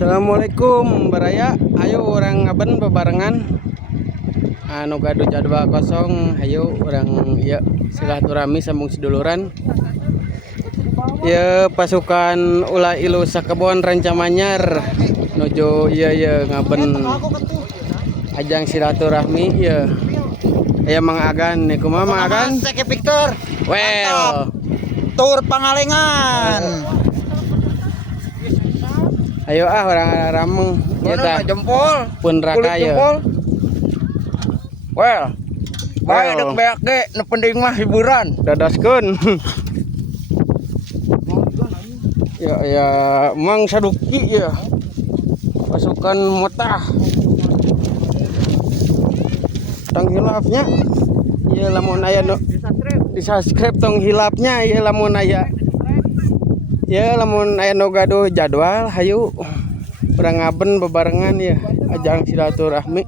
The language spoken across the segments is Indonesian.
Assalamualaikum Baraya. Ayo orang ngaben bebarengan anu gaduh jadwal kosong. Ayo orang ya silaturahmi sambung seduluran. Ya pasukan ulah ilu sakebon Rancamanyar nuju ya ngaben ajang silaturahmi ya. Aya Mang Agan nih kumaha Mang Agan? Seke Victor. Well, Tur Pangalengan. ayo orang rameng Mana jempol? pun raka ya. Well. Bae dek beak ge, nu penting mah hiburan. Dadaskeun. Ya Mang Saduki ya. Pasukan Motah. Tong hilapnya. Ya lamun aya nu di-subscribe tong hilapnya ya lamun aya. Ya lamun aya nu gaduh jadwal hayu urang ngaben bebarengan ya ajang silaturahmi.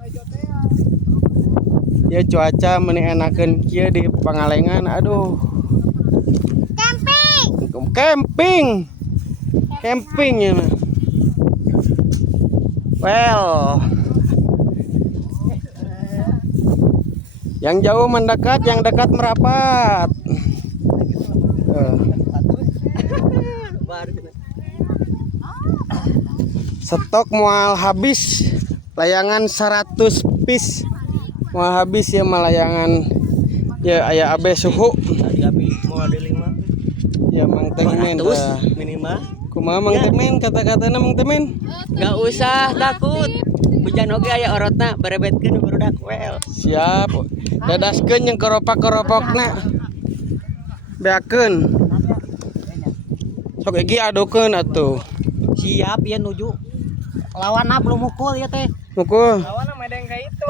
Ya cuaca meuni enakeun kieu di Pangalengan. Aduh. Camping ya. Well. Yang jauh mendekat, yang dekat merapat. Stok mual habis, layangan 100 piece mual habis ya malayangan ya aya abe suhu Abi mau ada 5. ya Mang Temen Minimal. kumaha Mang Temen kata-katana Mang Temen Gak usah takut. Hujan oge aya orotna barebetkeun barudak well. siap dadaskeun yang keropak-keropokna beakeun sok egi adokeun atuh Siap ya nuju. Lawanna belum mukul ya teh. mukul Lawanna medeng ka itu.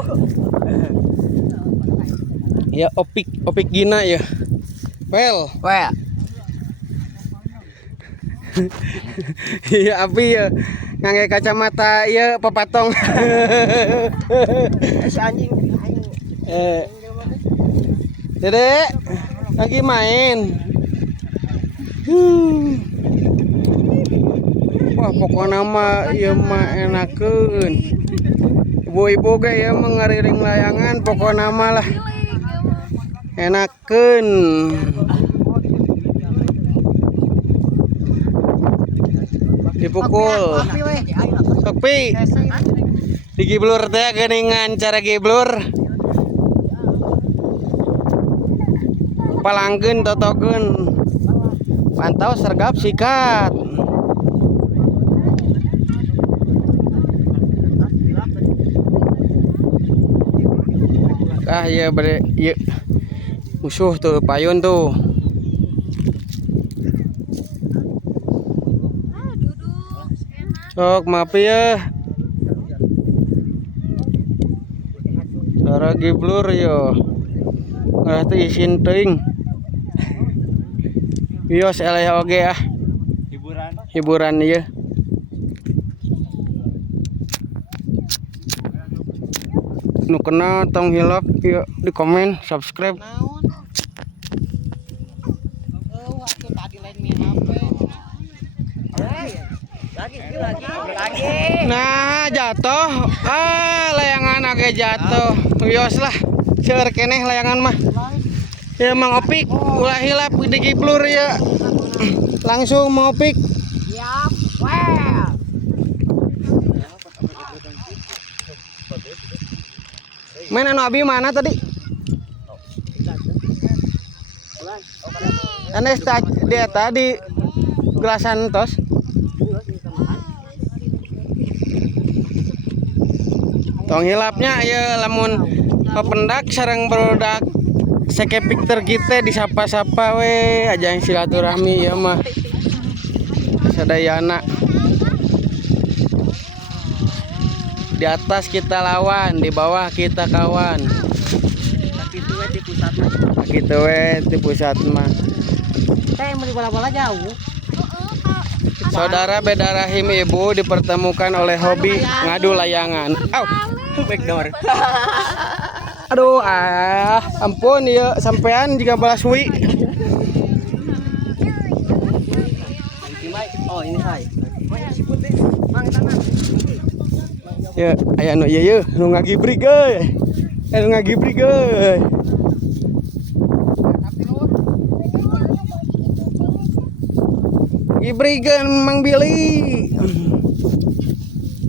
ya opik gina ya well iya api ya ngangge kacamata ya papatong Si anjing. Dedek lagi main. Wah pokoknya mah ieu mah enakeun. Ibu-ibu ge ya ngariring layangan pokoknya mah lah enakeun. Dipukul. Sok pi. Di giblur teh geuningan cara giblur. Palangkeun totokeun. Pantau sergap sikat. Ya bere ya. Musuh tuh payun tuh. Sok maaf ya. Cara giblur yo. Ngarah teu isin teuing. Bios eleh oge ah. Hiburan ieu. Nu kenal tong hilap yuk di komen, subscribe. Nah jatuh layangan agak jatuh wios lah seueur keneh layangan mah ya Mang Opik ulah hilap di giblur ya langsung Mang Opik main anu abi mana tadi ane dia tadi gelasan tos tong hilapnya ya lamun pependak sareng barudak seke Victor kita disapa-sapa we ajang silaturahmi ya mah sadayana di atas kita lawan di bawah kita kawan gitu we di pusat mah Teh mau bola-bola jauh. saudara beda rahim ibu dipertemukan oleh hobi ngadu layangan. Backdoor. Aduh ampun ya sampean jika balas wi. Oh ini hai. Ya, aya nu ieu yeuh, nu ngagibrig euy. Nu ngagibrig euy. Gibrigan Mang Billy.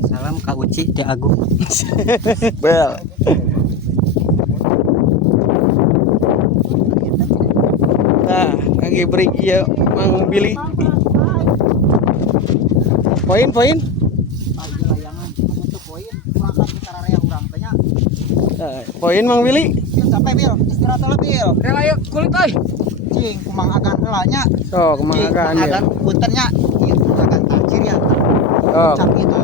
Salam Kak Uci Teh Agung. Bel. Nah, ngagibrig ieu Mang Billy. Poin. Poin Mang Billy. Sampai bil, istirahat lah bil. Rela yuk kulit euy. Cing, kumang agan heulanya. So, kemanggaan ya. Agan puntennya. Ieu agan tacir ya. Oh, Cap itu.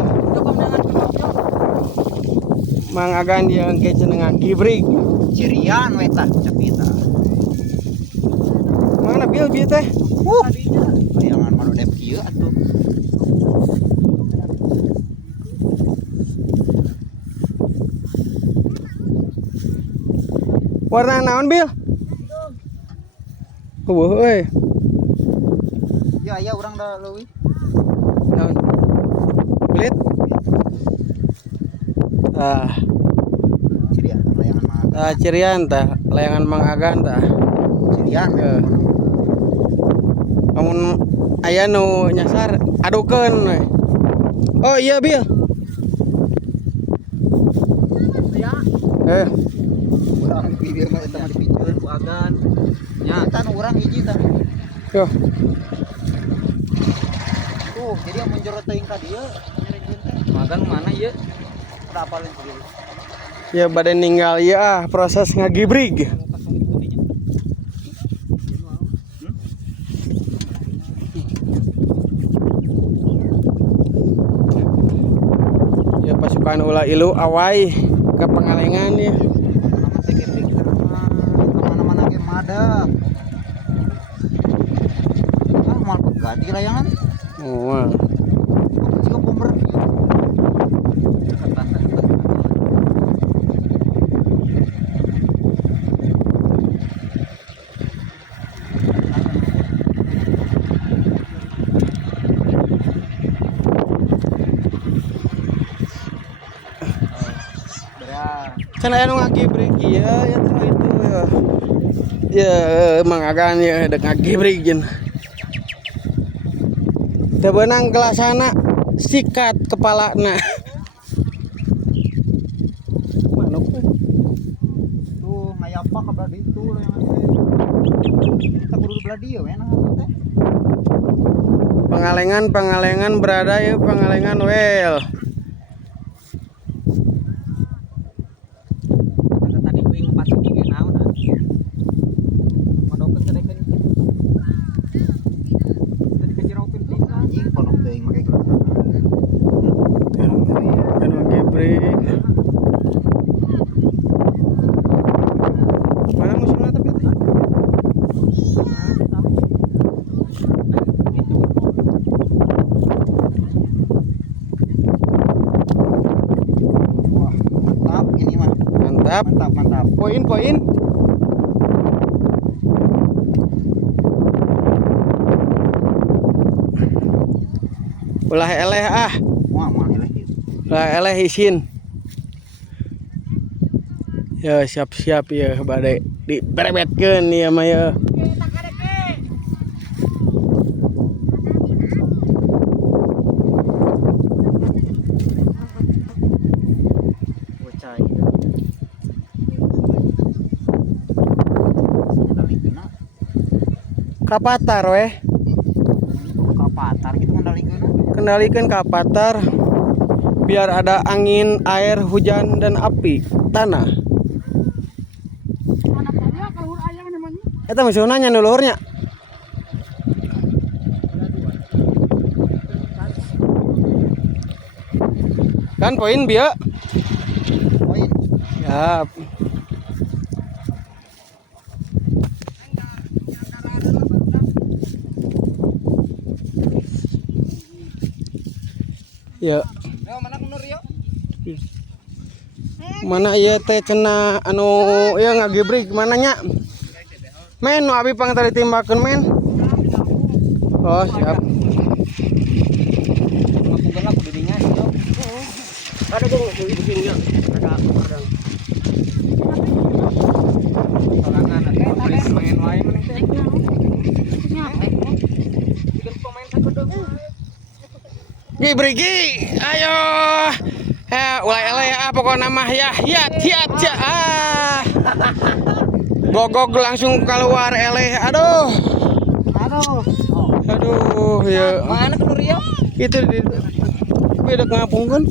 Mang Agan dia engke cenah ngagibrig. Cirian we tah cap itu. Mana bil teh? Bayangan malu dep kieu atuh. Warna naon bil? Eueuh euy. Ya urang da leuwih. Naon? Kulit? Cirian layangan mah. Cirian tah, layangan Mang Agan tah. Cirian. Namun aya nu nyasar adukeun we. Oh iya bil. Urang di dieu mah eta mah dipikeun ku agan. Nya eta nu urang hiji tah. Yo, Tuh, jadi yang menjorot teuing ka dieu nyerekeun teh. Magang mana ieu? Udah apalin sendiri. ya bade ninggal ya proses ngagibrig. Ya pasukan ulah ilu awai ke Pangalengan ya. Nama teh pikir mah mana-mana ge madak. Mal pegati layangan. Oh, Jika bomber. can aya nu ngagibrig ieu ya teh itu ya. Ya Mang Agan ya dek ngagibrig jeung. Teu beunang kelasana sikat kepalana. Manuk Tuh ngayapa ka belah ditu layangan teh. Kita kudu belah dieu we nah teh. Pangalengan berada ya Pangalengan well. Tadi uing 4 gigi naon ah. Modokeun teh kan. Tadi kejiraukeun pisan. Anjing ponok teuing make gelas. Kan ngagibrig. Mana musuhna tapi teh? Wah, mantap ini mah. Mantap. Mantap. Poin. Ulah eleh ah. Wah, eleh ieu. Ulah eleh isin. Ya siap-siap ya bade diberebetkeun ieu mah ya. Bocah ieu. Ngendalikeunna Kapatar weh. ka patar gitu ngendalikeunna. Kendalikan kapatar biar ada angin, air, hujan dan api tanah. Eta musuhna nya nu luhurnya. Kan poin bieu. Poin. Siap. Ya. Mana ieu teh cenah anu ieu ngagibrig mana nya? Men nu abi pang tadi timbakeun men. Oh, siap. Jangan aku didingan itu. Ada gua begini ada orang. Sorangan atau main main mana teh. Tiga pemain taekwondo. Gi Brigi, ayo. Ulai eleh pokoknya mah ya hiat ya. Gogog langsung keluar eleh. Aduh. Aduh ya. Mana tuh Rio? Itu beda ngapungkeun.